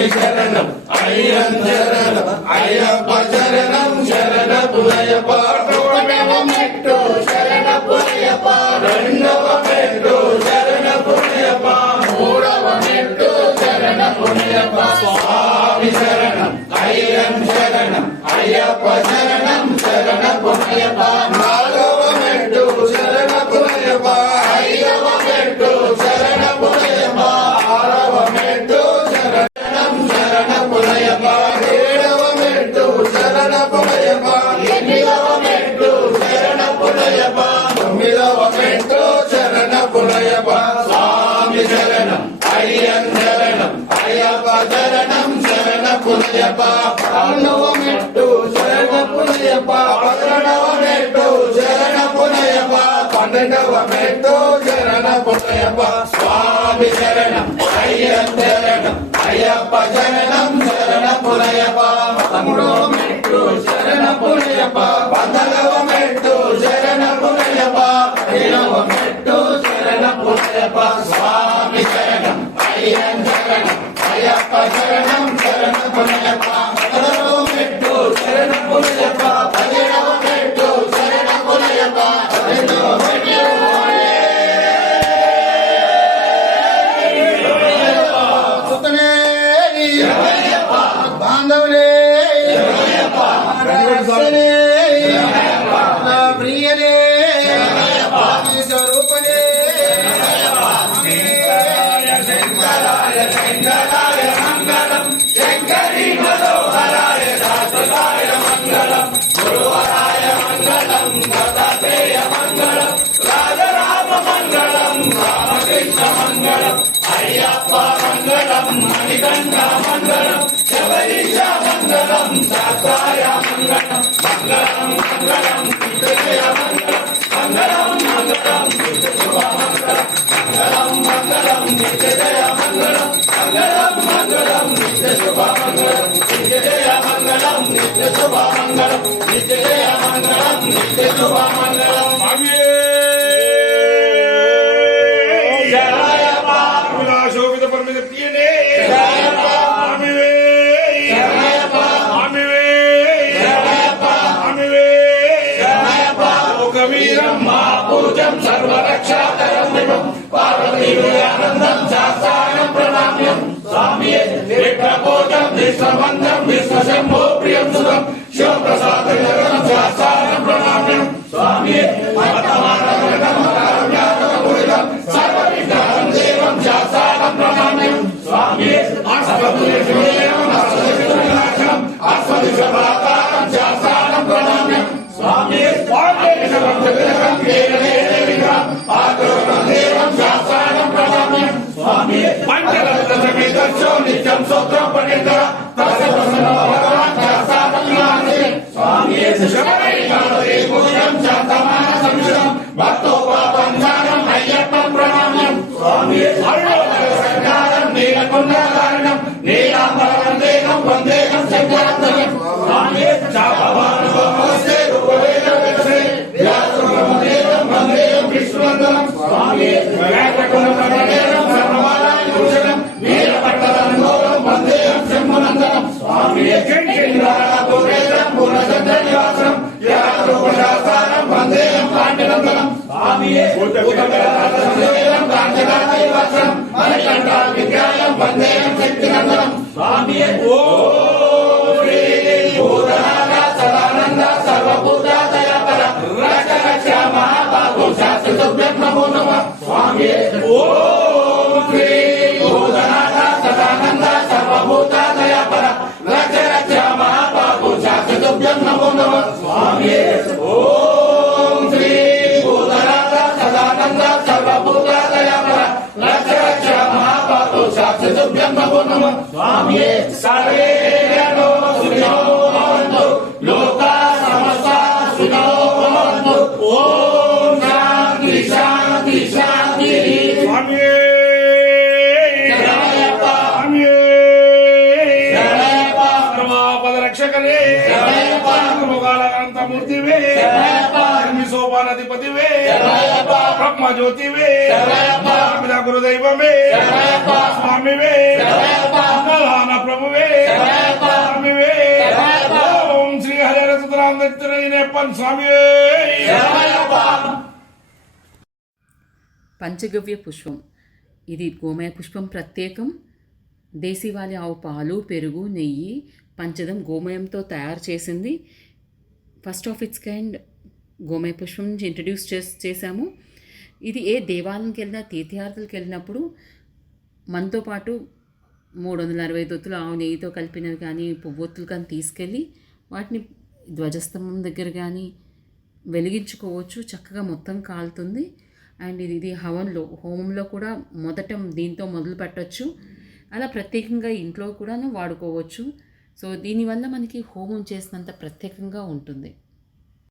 స్వామి శరణం అయ్యం శరణం అయ్యప్ప శరణం శరణ పురయప్ప ఒకటవ మెట్టు శరణ పురయప్ప రెండవ మెట్టు శరణ పురయప్ప మూడవ మెట్టు శరణ పురయప్ప స్వామి శరణం అయ్యం శరణం అయ్యప్ప శరణం శరణ పురయప్ప నాలుగవ మెట్టు శరణ పురయప్ప ఐదవ మెట్టు శరణ పురయప్ప ఆరవ మెట్టు శరణం శరణ పురయప్ప ఏడవ మెట్టు శరణ పురయప్ప ఎనిమిదవ మెట్టు శరణ పురయప్ప తొమ్మిదవ మెట్టు శరణ పురయప్ప స్వామి శరణం అయ్యం శరణం అయ్యప్ప శరణం శరణ పురయప్ప పన్నవ మెట్టు శరణ పురయప్ప పదకొండవ మెట్టు శరణ పురయప్ప పన్నెండవ మెట్టు శరణ పురయప్ప స్వామి శరణం అయ్యం శరణం అయ్యప్ప శరణం శరణ పురయప్ప పదమూడవ మెట్టు శరణ పురయప్ప పద్నాలుగవ మెట్టు శరణ పురయప్ప పదిహేనవ మెట్టు శరణ పురయప్ప స్వామి శరణం అయ్యం శరణం అయ్యప్ప శరణం శరణ పురయప్ప పదహారవ మెట్టు శరణ పురయప్ప పదిహేడవ మెట్టు శరణ పురయప్ప పద్దెనిమిదవ మెట్టు బాంధవులే ప్రియలే స్వరూపలే శంకరాయ శంకరాయ మంగళం శంకరీ మనోహరాయ శాశ్వతాయ మంగళం గురువరాయ మంగళం దత్తాత్రేయ మంగళం రాజరామ మంగళం రామకృష్ణ మంగళం అయ్యప్ప మంగళం మణికంఠ మంగళం శబరీశ మంగళం శాస్త్రాయ మంగళం మంగళం మంగళం విజయ మంగళం మంగళం మంగళం శుభ మంగళం మంగళం మంగళం నిత్యజయ మంగళం మంగళం మంగళం నిత్య శుభ మంగళం నిత్యజయ మంగళం నిత్య శుభ మంగళం నిత్యజయ మంగళం నిత్య శుభ మంగళం శోభిత పరమిత ప్రియనే లోకవీరం మహాపూజం సర్వరక్షాకరం పార్వతీయానందం శాస్త్రానం ప్రణామ్యం స్వామి విప్రబోధం విశ్వబంధం విశ్వశంభో ప్రియం సుతం శివప్రసాదం శాస్త్రానం ప్రణామ్యం స్వామి సర్వవిఘ్నం దేవం శాస్త్రానం ప్రణామ్యం స్వామి అస్మదిశం శాస్త్రానం ప్రణామ్యం స్వామి స్వామి పంచరత్నసమేతర్శో నిత్యం సూత్రం పఠిత భగవాన్ స్వామి పూజం శాంతమాన సంశయం భక్తోపాపంచారం అయ్యప్పం ప్రణామ్యం స్వామి సంకారం నీలకుండాకారణం నీలాంబరం దేహం వందేహం శంకరాంతరం స్వామి చాపవానుభవస్తే రూపవేదం వ్యాసదేవం వందేహం విష్ణువందనం స్వామి వ్యాసకులం సర్వమానాయ భూషణం నీలపట్టలం గౌరం వందేహం శంభునందనం స్వామి చంద్రాపురేతం పూర్ణచంద్రనివాసం యారూపశాస్త్రం వందేహం పాండ్యనందనం స్వామి భూతవేదం కాంచనానివాసం మణికంఠ విద్యాయం వందేహం శక్తినందనం స్వామి ఓం శ్రీ భూతనాథ సదానంద సర్వభూతాదయాపర రక్ష రక్ష మహాబాహు శాస్త్రతుభ్యం నమో నమః స్వామి ఓం శ్రీ భూతనాథ సదానంద సర్వభూతాదయాపర రక్ష రక్ష మహాబాహు శాస్త్రతుభ్యం నమో నమః స్వామి ఓం శ్రీ భూతనాథ సదానంద సర్వభూతాదయాపర రక్ష రక్ష మహాబాహు శాస్త్రతుభ్యం నమో నమః స్వామి సర్వే లోకా సమస్త సుఖో భవంతు ఓం శాంతి శాంతి శాంతి స్వామి శరణయ్యప్ప స్వామి శరణయ్యప్ప పరమాపద రక్షకరే శరణయ్యప్ప మూర్తివే సోపానధిపతివే బ్రహ్మ జ్యోతివే గురుదైవమే స్వామివే ప్రభు శరణమయ్యప్పన్ స్వామి పంచగవ్య పుష్పం, ఇది గోమయ పుష్పం ప్రత్యేకం. దేశీవాళీ ఆవు పాలు, పెరుగు, నెయ్యి, పంచదం, గోమయంతో తయారు చేసింది. ఫస్ట్ ఆఫ్ ఇట్స్ కైండ్ గోమయ పుష్పం నుంచి ఇంట్రడ్యూస్ చేశాము. ఇది ఏ దేవాలయంకి వెళ్ళినా, తీర్థయాత్రలకు వెళ్ళినప్పుడు మనతో పాటు 360 దొత్తులు ఆవు నెయ్యితో కలిపినవి కానీ, పువ్వొత్తులు కానీ తీసుకెళ్ళి వాటిని ధ్వజస్తంభం దగ్గర కానీ వెలిగించుకోవచ్చు. చక్కగా మొత్తం కాలుతుంది. అండ్ ఇది హోమంలో కూడా మొదట దీంతో మొదలు పెట్టవచ్చు. అలా ప్రత్యేకంగా ఇంట్లో కూడా వాడుకోవచ్చు. సో దీనివల్ల మనకి హోమం చేసినంత ప్రత్యేకంగా ఉంటుంది.